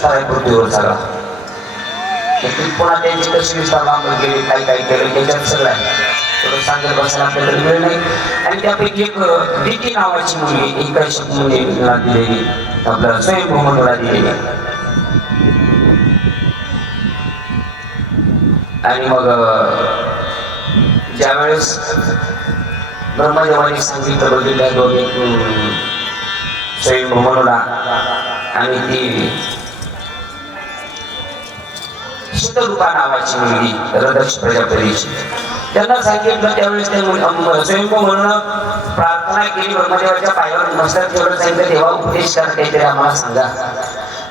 पृथ्वीवर झाला पुन्हा त्यांची कशी विस्तार लांब गेली काय काय केलं त्याच्यात सगळं आहे थोडं सांगत बसायला आपल्याला वेळ नाही. आणि त्यापैकी एक दिती नावाची मुलगी एकाशी मुलीला दिलेली आपल्याला स्वयंभूमनला दिलेली. आणि मग ज्यावेळेस ब्रह्मदेवाने सांगितलं बघितल्या दोन्ही स्वयंभूमनला आणि ती शीतरूपा नावाची मुलगी रदक्ष प्रजापतीची त्यांना सांगितलं. त्यावेळेस ते स्वयंभू म्हणून प्रार्थना केली ब्रह्मदेवाच्या पायावर मस्तक ठेवलं. सांगितलं देवा उपदेश करा काहीतरी आम्हाला सांगा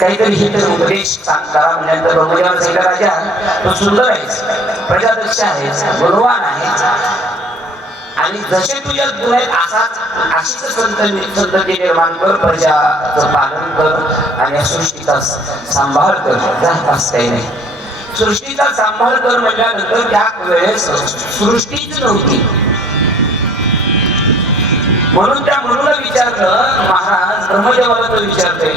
काहीतरी हे तर उपदेश करा. म्हणल्यानंतर ब्रह्मदेवाने सांगितलं राजा तो सुंदर आहेस प्रजादक्ष आहेस गुणवान आहेस आणि जसे तुझ्या गुण आहेत अशीच संतती निर्माण कर प्रजाचं पालन कर आणि सृष्टीचा सांभाळ कर. जास्त काही नाही सृष्टीचा सांभाळ कर म्हटल्यानंतर त्या वेळेस सृष्टीच नव्हती म्हणून त्या म्हणून विचारलं महाराज ब्रह्मदेवाला तो विचारतोय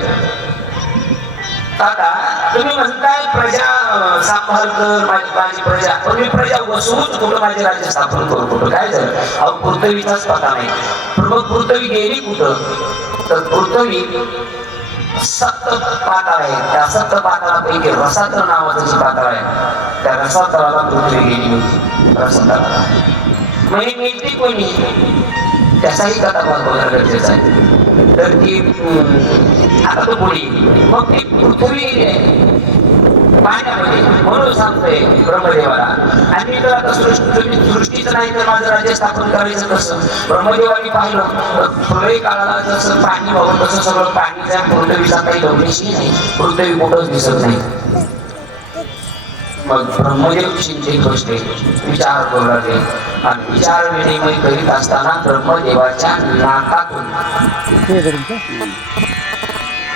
आता तुम्ही म्हणताय प्रजा सांभाळ कर माझी प्रजा पण मी प्रजा वसूच कुठं माझे राज्य स्थापन करू कुठं काय झालं. अहो पृथ्वीचाच पता नाही पण मग पृथ्वी गेली कुठं तर पृथ्वी सप्त पाताळ आहे. त्या सप्त पाताळापैकी रसातळ नावाचं जे पाताळ आहे त्या रसातळाला पृथ्वी गेली होती. रसातळाला मग ही मिळते कोणी त्याचाही कथा बघणं गरजेचं आहे. तर ती आता तो पुढे मग ती पृथ्वी गेली आहे पाण्यामध्ये म्हणून सांगतोय ब्रह्मदेवाला. आणि मी तर आता सृष्टीचं नाही तर माझं राज्य स्थापन करायचं कसं. ब्रह्मदेवानी पाहिलं प्रलय काळाला जसं पाणी वाहून तसं सगळं पाणीचा पृथ्वीचा काही गवलेशी नाही पृथ्वी कुठंच दिसत नाही. मग ब्रह्मदेव चिंतेत बसले विचार करू लागले आणि विचार विनिमय करीत असताना ब्रह्मदेवाच्या नाकातून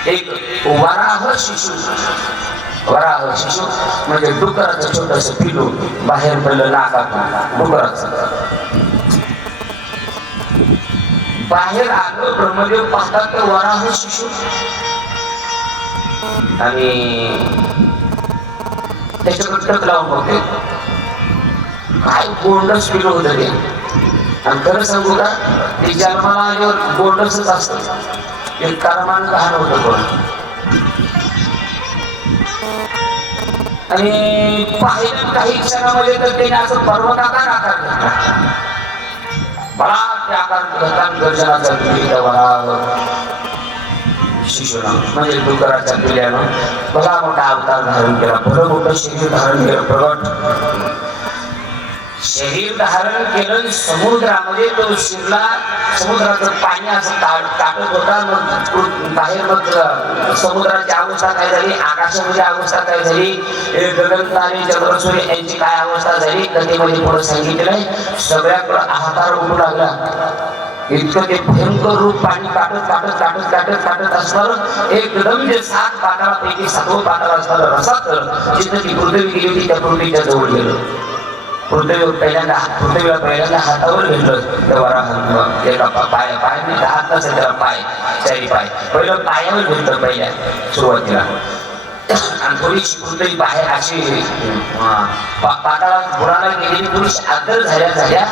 एक वराह शिशु म्हणजे डुकराचं छोटस पिलू बाहेर पडलं नाकातून. डुकराचं बाहेर आलं. ब्रह्मदेव पाहतात तर वराह शिशु आणि त्याच्याकडे टक लावून बघते काय गोंडस पिलू होत ते. आणि खरं सांगू का ते जन्माला आल्यावर गोंडसच असत एक कर्मान लहान होतं कोण. आणि पाहिलं काही क्षणामध्ये तर त्याने असं पर्वताकार आकार घेतला. बळा ते आकार घेतात गर्जनाचा शिशूला म्हणजे डुकराच्या पिल्यानं बघा मोठा अवतार धारण केला. भलं मोठं शरीर धारण केलं प्रगट शरीर धारण केलं. समुद्रामध्ये तो शिरला. समुद्राचं पाणी असं ताटत होता. मग बाहेर मग समुद्राची अवस्था काय झाली आकाशामध्ये अवस्था काय झाली गगन तारे चंद्र सूर्य यांची काय अवस्था झाली कथेमध्ये पुढे सांगितलंय. सगळ्याकडे हाहाकार उठू लागला. इतकं ते भयंकर रूप पाणी काटत असणार एकदम जे 7 पाताळापैकी 7वं पाताळ असणार रसात जिथं ती पृथ्वी गेली होती त्या पृथ्वीच्या जवळ गेलं. पृथ्वीला पहिल्यांदा हातावर घेतलं त्या वराह एका पायाने हात नसेल त्याला पाय 4 पाय पहिलं पायावर घेतलं पहिल्या सुरुवातीला. आणि थोडीशी पृथ्वी बाहेर अशी पाताळात बुडाला गेलेली थोडीशी आदर झाल्या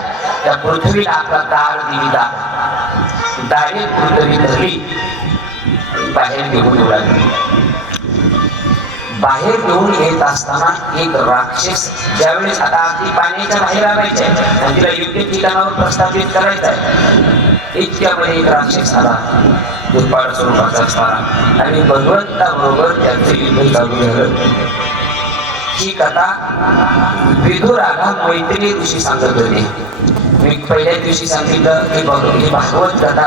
त्या पृथ्वीला आपला दार दिला. दारी पृथ्वी धरली बाहेर घेऊन येऊ लागली. बाहेर घेऊन येत असताना एक राक्षस ज्यावेळेस आता अगदी पाण्याच्या बाहेर आणायचे आणि तिला योग्य ठिकाणावर प्रस्थापित करायचं आहे इतक्यामध्ये एक राक्षस आला दुर्पाळ स्वरूपाचा असताना आणि भगवंताबरोबर त्यांचं युद्ध चालू झालं. ही कथा विदुराला मैत्री ऋषी सांगत होते. मी पहिल्या दिवशी सांगितलं की भागवत कथा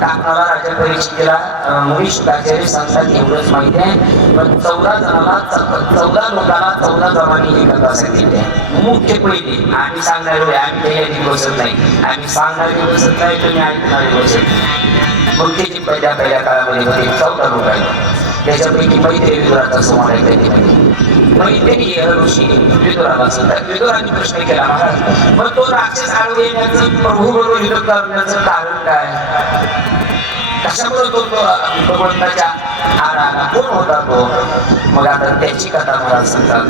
टाकणारा राजा परीक्षितीला मुनी शुकाचार्य सांगतात एवढंच माहिती आहे. पण 14 लोकांना 14 जणांनी ही कथा सांगितली आहे. मुख्य पहिली आम्ही सांगणारे आम्ही काही बसत नाही आम्ही सांगणारे बसत नाही तुम्ही ऐकणारे बसत नाही. मग त्याची पहिल्या काळामध्ये होते 14 लोक आहेत. त्याच्यापैकी मैत्री विदुराचा संवाद आहे. त्याच्यामध्ये मैत्री ऋषी विदुराला सांगतात. विदुराने प्रश्न केला महाराज मग तो राक्षस आळू येण्याचं प्रभू बरोबर युद्ध करण्याचं कारण काय कशामुळे तो भगवंताच्या आला कोण होता तो? मग आता त्याची कथा मला सांगतात.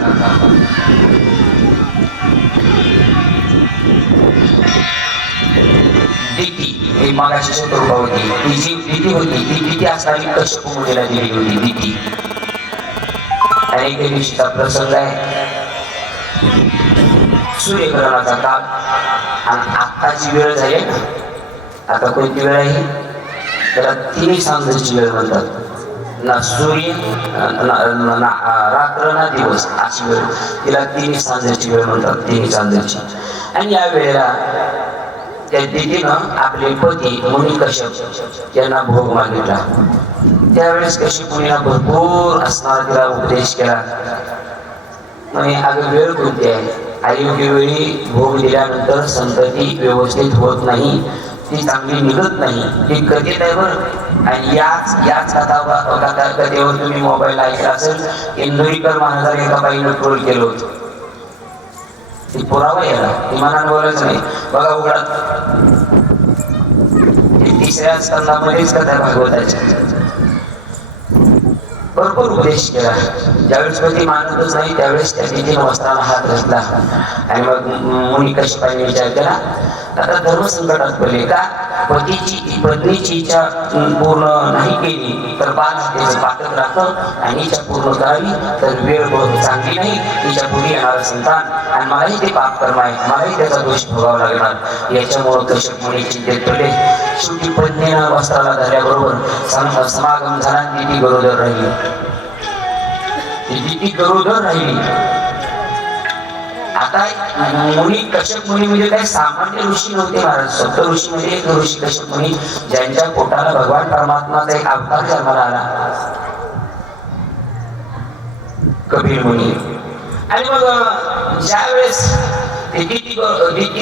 दिती मागाशी शत्रुपा होती, ती जी दिती होती ती दिती असताना कश्यप मुलीला दिली होती दिती. आणि एके दिवशीचा प्रसंग आहे, सूर्यग्रहणाचा काळ आणि आत्ताची वेळ झाली ना. आता कोणती वेळ आहे? त्याला तिन्ही सांजेची वेळ म्हणतात. ना सूर्य ना रात्र ना दिवस अशी वेळ, तिला तिन्ही सांजेची वेळ म्हणतात, तिन्ही सांजेची. आणि या वेळेला त्या दिदीनं आपले पती मुनी कश्यप यांना भोग मागितला. त्यावेळेस कश्यप मुनीला भरपूर असणारा तिला उपदेश केला. म्हणे अगं वेळ कोणती आहे? अयोग्य वेळी भोग दिल्यानंतर संतती व्यवस्थित होत नाही, ती चांगली निघत नाही, ही कथेत आहे बरं. आणि याच कथेवर तुम्ही मोबाईल ऐकला असेल, इंदोरीकर महाराजांनी एका बाईनं ट्रोल केलं होतं. ती पुरावा याला इमानानं बोलायचं नाही. बघा उघडात तिसऱ्या स्कंदामध्येच कथा भागवताची भरपूर उपदेश केला. ज्यावेळेस पती मानतच नाही त्यावेळेस त्या तिने वस्त्राला हात घातला. आणि मग मुनी कश्यपाने विचार केला, आता धर्मसंकटात पडले का? पत्नीची इच्छा पूर्ण नाही केली तर बाल हत्याचं पातक राहतं, आणि इच्छा पूर्ण करावी तर वेळ बहुत चांगली नाही, तिच्या पुढे येणार संतान आणि मलाही ते पाप कर्म आहे, मलाही त्याचा दोष भोगावा लागणार. याच्यामुळे कश्यप मुनी चिंतेत पडले. शेवटी पत्नीनं वस्त्राला धरल्याबरोबर समागम झाला. ती गरोदर राहिली, ती गरोदर राहिली. आता मुनी कश्यप मुनी म्हणजे काही सामान्य ऋषी नव्हते महाराज. सप्त ऋषी म्हणजे एक ऋषी कश्यप मुनी, ज्यांच्या पोटाला भगवान परमात्माचा एक अवतार जन्माला आला, कबीर मुनी. आणि मग ज्या वेळेस दिती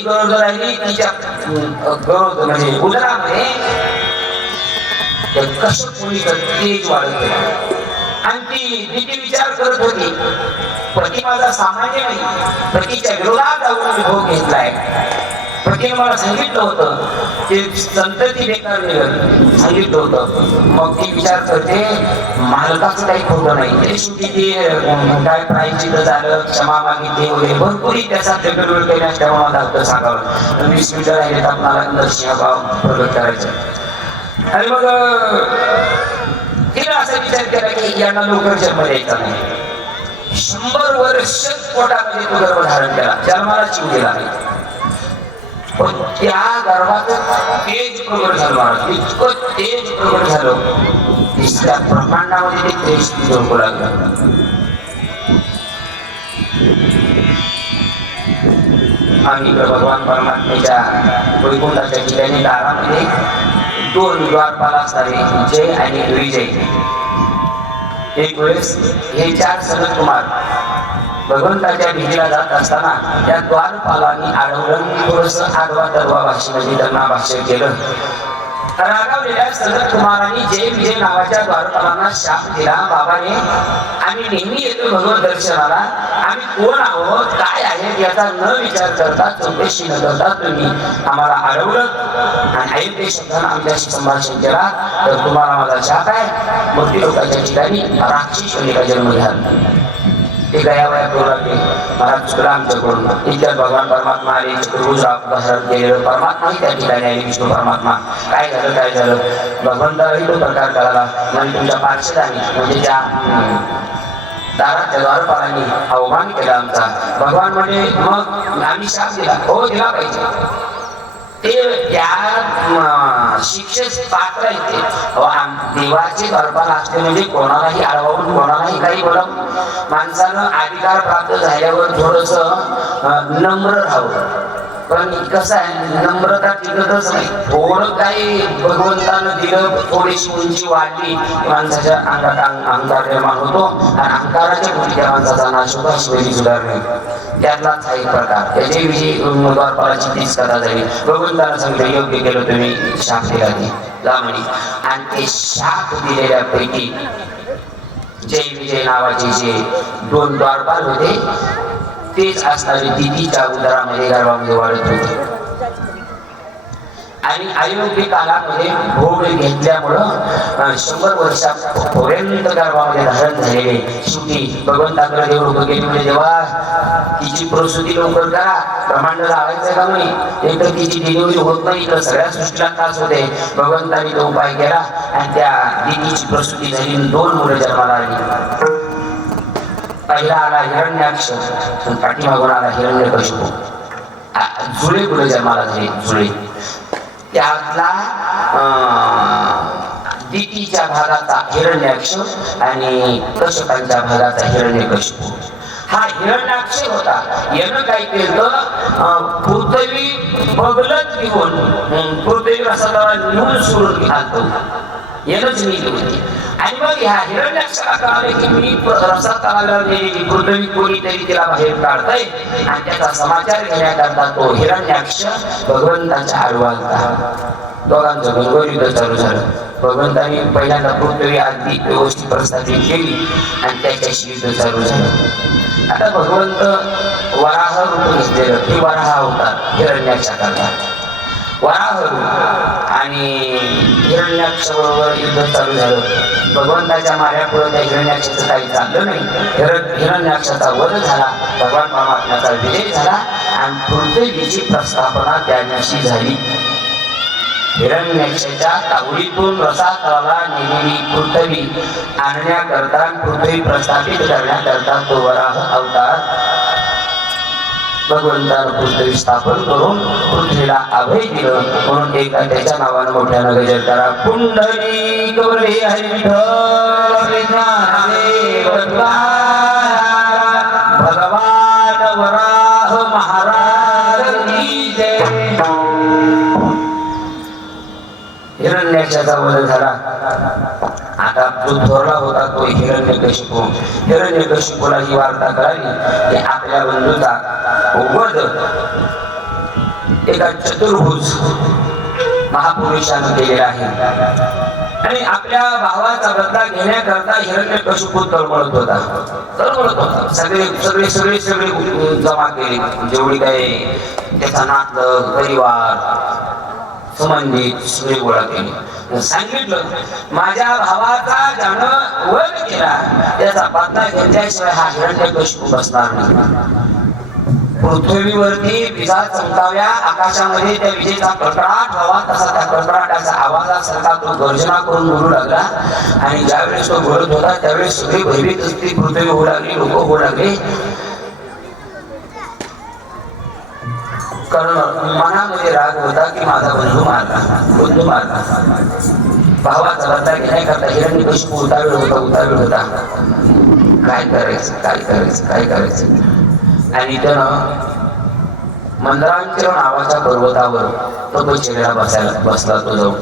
गरोदर राहिली, तिच्या गरोदर म्हणजे उदरामध्ये कश्यप मुनीचं तेज वाढत गेलं. आणि ती दिती विचार करत होती, पती माझा सामान्य नाही, पतीच्या विरोधात जाऊन मी भोग घेतलाय. पतीने मला सांगितलं होतं की संतती बेकार मिळेल, सांगितलं होतं. मग ती विचार करते मालकाचं काही खोटं नाही. तरी शेवटी ती काय प्रायश्चित्त झालं, क्षमा मागितली वगैरे भरपूर त्याचा दगडवेळ केला. तेव्हा मला होतं सांगावं 20 मीटर राहिले तर आपल्याला नरसिंहभाव प्रगट करायचं. आणि मग तिला असा विचार केला की यांना लवकर जन्म द्यायचा नाही. 100 वर्ष पोटामध्ये तो गर्भ धारण केला, जन्माला जीव दिला नाही. पण त्या गर्भात तेज प्रगट झालं, इतकं तेज प्रगट झालं, तिसऱ्या ब्रह्मांडामध्ये ते तेज झळकू लागलं. आणि भगवान परमात्म्याच्या वैकुंठाच्या ठिकाणी दारामध्ये 2 द्वारपाल असणारे जय आणि विजय. एक वेळेस हे 4 सनत कुमार भगवंताच्या भेटीला जात असताना त्या द्वारपालांनी अडवलं, थोडस आडवा तरवा भाषेमध्ये त्यांना भाष्य केलं. रागावलेल्या सनत कुमारांनी जय विजय नावाच्या द्वारपालांना शाप दिला, बाबाने आम्ही नेहमी येतो भगवत दर्शनाला, आम्ही कोण आहोत काय आहेत याचा न विचार करता, चौकशी न करता तुम्ही आम्हाला अडवलं आणि अयोग्य शब्दानं आमच्याशी संभाषण केला तर तुम्हाला माझा शाप आहे. मग लोकांच्या ठिकाणी राक्षस योनीला जन्म घ्याल. ते गयावया करू लागले, मला चुकलं आमच्याकडून. इतक्यात भगवान परमात्मा आले, चतुर्भुज धारण केलेलं परमात्माही त्या ठिकाणी आले, विष्णू परमात्मा. काय झालं भगवंतालाही तो प्रकार कळाला. म्हणजे तुमच्या पार्षदांनी म्हणजे त्या दाराच्या द्वारपालांनी अवमान केला आमचा. भगवान म्हणजे मग आम्ही शाप दिला, हो दिला पाहिजे, ते त्या शिक्षेस पात्र येते. देवाचे द्वारपाल असते म्हणजे कोणालाही अडवून कोणालाही काही बोला. माणसानं अधिकार प्राप्त झाल्यावर थोडस नम्र राहावं. पण कसं आहे, नम्रता टिकतच नाही. थोडं काही भगवंतानं दिलं, थोडीशी उंची वाढली, माणसाच्या अंगात अहंकार निर्माण होतो आणि अहंकाराच्या गोष्टी त्या माणसाचा नाश होतो, शिवाजी सुधारणे. त्यातलाच हा एक प्रकार. त्याच्याविषयी द्वारपालाची तीच कथा झाली. भगवंतानं सांगितलं योग्य केलं तुम्ही, शाप दिला जा म्हणे. आणि ते शाप दिलेल्यापैकी जय विजय नावाचे जे 2 द्वारपाल होते तेच असणारे दिदीच्या उदरामध्ये गर्भामध्ये वाढत होते. आणि अयोग्य कालामध्ये भोग घेतल्यामुळं 100 वर्षापर्यंत गर्भामध्ये धारण झालेले शेवटी भगवंताकडे देव लोक गेले म्हणजे देवा तिची प्रसूती लवकर करा, ब्रह्मांड लावायचं का नाही, एक तर तिची डिलिव्हरी होत नाही तर सगळ्या सृष्टीला त्रास होते. भगवंताने तो उपाय केला आणि त्या दिदीची प्रसूती झाली, 2 मुलं जन्माला आली. पहिला आला हिरण्याक्ष, पाठीमागून आला हिरण्यकशिपू. जुळे मुलं जन्माला झाले, जुळे. त्यातला दितीच्या भागाचा हिरण्याक्ष आणि कश्यपांच्या भागाचा हिरण्यकशिपू. हा हिरण्याक्ष होता. यानं काय केलं, पृथ्वी बगलत घेऊन पृथ्वी रसातळा नेऊन सोडून घालतो, यानंच नेली होती. आणि मग ह्या हिरण्याक्षला कळाले की मी रसातळाला नेलेली पृथ्वी कोणीतरी तिला बाहेर काढताय, आणि त्याचा समाचार घेण्याकरता तो हिरण्याक्ष भगवंताच्या आडवालता. दोघांचं भंगोर युद्ध चालू झालं. भगवंतांनी पहिल्यांदा पृथ्वी अगदी व्यवस्थित प्रस्थापित केली आणि त्याच्याशी युद्ध चालू झालं. आता भगवंत वराह रूप घेतलेलं, हे वराह अवतार हिरण्याक्षा करतात. वराह रूप आणि हिरण्याक्ष बरोबर युद्ध चालू झालं. भगवंताच्या माऱ्यापुढे त्या हिरण्याक्षाचं काही चाललं नाही. हिरण्याक्षाचा वध झाला, भगवान परमात्म्याचा विजय झाला आणि पृथ्वीची प्रस्थापना त्या दिवशी झाली. हिरण्याक्षाच्या तावडीतून रसातळाला नेलेली पृथ्वी आणण्याकरता, पृथ्वी प्रस्थापित करण्याकरता तो वराह अवतार भगवंतानं पृथ्वी स्थापन करून पृथ्वीला अभय दिलं. म्हणून एकदा त्याच्या नावानं मोठ्यानं गजर करा. पुंडलिक वरदे हरी विठ्ठल भगवान वराह महाराज की जय. हिरण्याक्षाचा वध झाला. आता जो थोरला होता तो हिरण्यकशिपू. हिरण्यकशिपूला ही वार्ता कळाली की आपल्या बंधूचा वध एका चतुर्भुज महापुरुषानं केलेला आहे आणि आपल्या भावाचा बदला घेण्याकरता हिरण्यकशिपू तळमळत होता. सगळे सगळे सगळे सगळे जमा केले, जेवढी काय त्याचा नातलग परिवार संबंधित सगळे गोळा केले. सांगितलं माझ्या भावाचा ज्यानं वध केला त्याचा बदला घेतल्याशिवाय हा हिरण्यकशिपू बसणार नाही. पृथ्वीवरती विजा चमकाव्या, आकाशामध्ये त्या विजेचा कडकडाट व्हावा, तसा त्या कडकडाटाचा आवाजासारखा तो गर्जना करून बोलू लागला. आणि ज्यावेळेस तो बोलत होता त्यावेळेस सगळी भयभीत असती पृथ्वी होऊ लागली, लोक होऊ लागले. कारण मनामध्ये राग होता की माझा बंधू मारला. भावाचा बदला घेण्याकरता हिरण्यकशिपू उतावीळ होता. काय करायचं. आणि त्यानं मंदरांचल नावाच्या पर्वतावर तपश्चर्याला बसला तो जाऊन.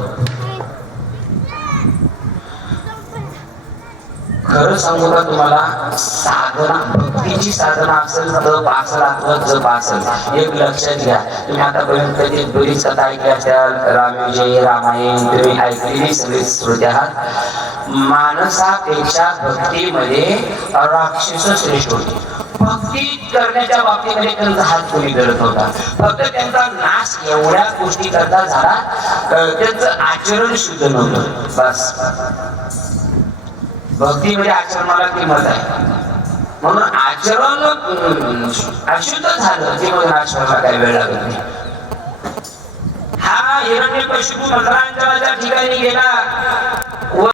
खरं सांगू का तुम्हाला, साधना भक्तीची साधना असेल, तप असेल अथवा जप असेल, एक लक्षात घ्या. तुम्ही आतापर्यंत कधी बरीच कथा ऐकली असाल, रामविजय रामायण तुम्ही ऐकलेली सगळी श्रोते आहात. माणसापेक्षा भक्तीमध्ये राक्षस श्रेष्ठ होते. भक्ती करण्याच्या बाबतीमध्ये त्यांचा हात कोणी धरत होता. फक्त त्यांचा नाश एवढ्या गोष्टी करता झाला, त्यांचं आचरण शुद्ध नव्हतं बस. भक्तीमध्ये आचरणाला किंमत आहे, म्हणून आचरण अशुद्ध झालं की मग नाश व्हायला काही वेळ लागत नाही. हा हिरण्यकशिपू मंत्रांच्या ठिकाणी गेला